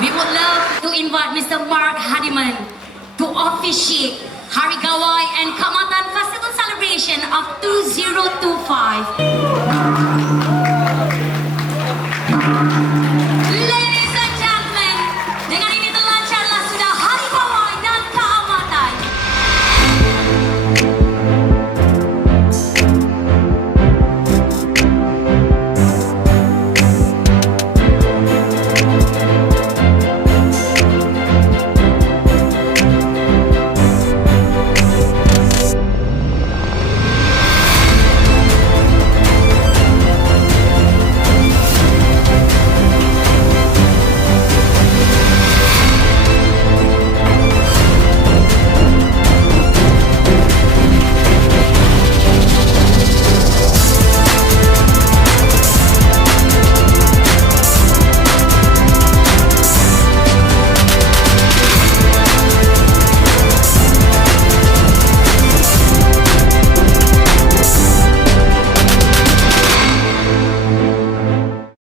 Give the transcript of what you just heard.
We would love to invite Mr. Mark Hadiman to officiate Hari Gawai and Kaamatan Festival Celebration of 2025.